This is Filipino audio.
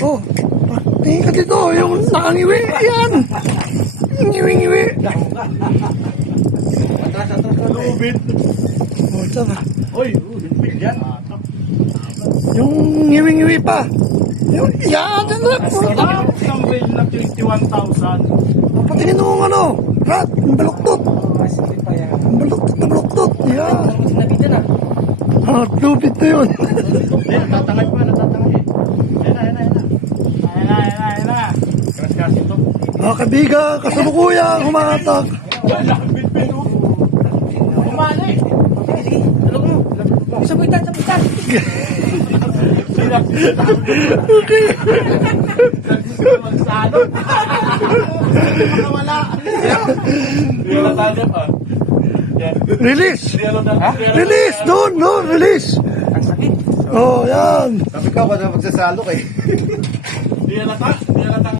Oh, tingin ka dito, yung nakangiwi, yan. Ngiwi-ngiwi. Atras ka. Lubid. Oh, tara. Uy, lubid yan. Yung ngiwi-ngiwi pa. Yung, yan, yan na. Isang range na 21,000. Patingin mo ano, rat, ang baluktot. Ang baluktot na baluktot. Yan. Ah, lupit na yun. Natatangay pa, natatangay. Ayan na. Karas-karas ito. Ah, kaibigan, kasalukuyan, humahatak. Lubid, oh. Kumali. Talog mo. Sabitan. Okay. Magsalo. Wala. Hindi na tayo pa. Release. Ha? Release, doon, release. Ang sakit. Oh, yan. Sabi ka ba na magsasalo kay? Hindi na tayo.